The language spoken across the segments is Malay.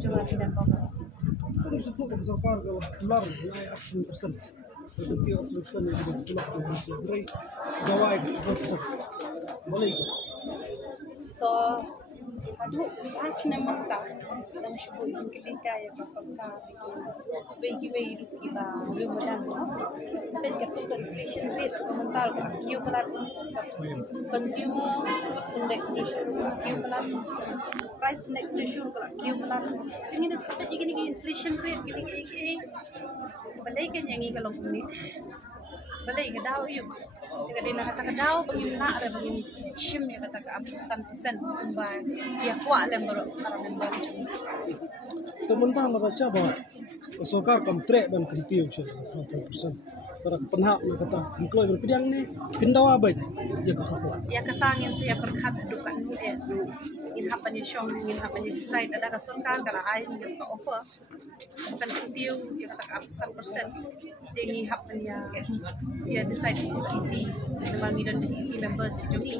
coba tidak apa-apa. Terus itu kan sokar kalau keluar naik 10%. Berarti 10% yang sudah keluar dari Malaysia. Beri gawai 10%. Boleh itu. So, aduh, pas naman ta. Ang shubo ijin ketika ya pasal ka. Bagi ruki ba, mudan mo. Pen kapag inflation rate mental ka, kiyo pala consumer food index ratio kiyo pala price index ratio ka, kiyo pala. Ini na sapit igini inflation rate gini balay ka niya ngi kalong ni. Balay ka daw yun. Jika dia nak kata kedau, bagi nak ada bagi shim ya kata keabusan persen kumbang dia kuat lembur para member macam. Teman-teman membaca bahwa kesokar kontrek dan kentiu sih 80%. Para penhak nak kata mengklaim berpediang ni pindaw abad ya kata. Ya kata ingin saya perkat adukan dia. Ingin hapannya syong, ingin hapannya decide ada kesokar kalau air ingin ke offer. Bukan kentiu dia kata keabusan persen. Dia ingin hapannya dia decide untuk isi dengan midon isi members macam ni.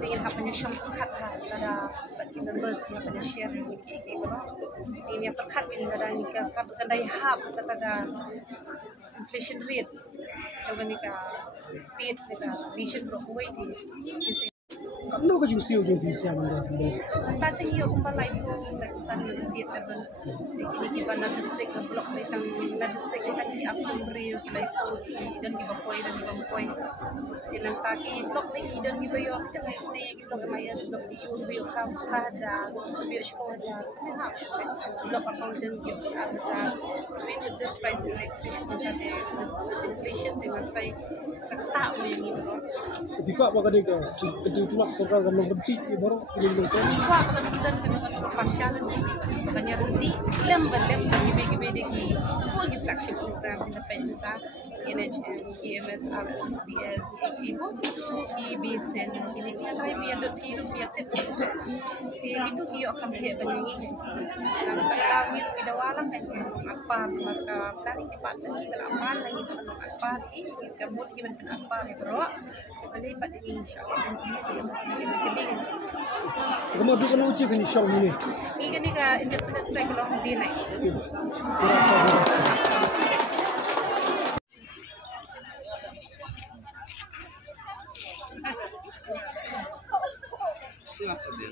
Dia ingin hapannya syong perkat lah ada bagi members yang hapannya share ni ini perkat ini ada ni ke kedai hub kata inflation rate coba ni ke state kita nation berkuai di Kamu ke jusi ujung bisa anda. Tapi yo kumpulai po legisan state level. Jadi kita na district na block na itang na district itang di action rio kilay po dan di bakoy dan di bangkoy. Ilang taki block na idan di bayo kita may snake block na mayas block di bayo kam kaja bayo shpo aja. Block account dan yo aja. When this price index ratio kate this inflation dengan tay kata mo yang itu. Tapi kok apa kadang kedua pula sokar kalau berhenti baru ini betul. Iko ako dan dengan partiality kanya renti lem gibi degi ko di flagship program independent NHM EMS RSDS ibu IBSN ini kan ay biar rupiah tip itu iyo akan biar benengi kami idawalan kan apa maka planning department kelapan lagi apa ini kemudian gimana apa bro kembali pada insyaallah keding Kamu tu kena uji kan show ni. ini ka independent strike long day naik Siapa dia?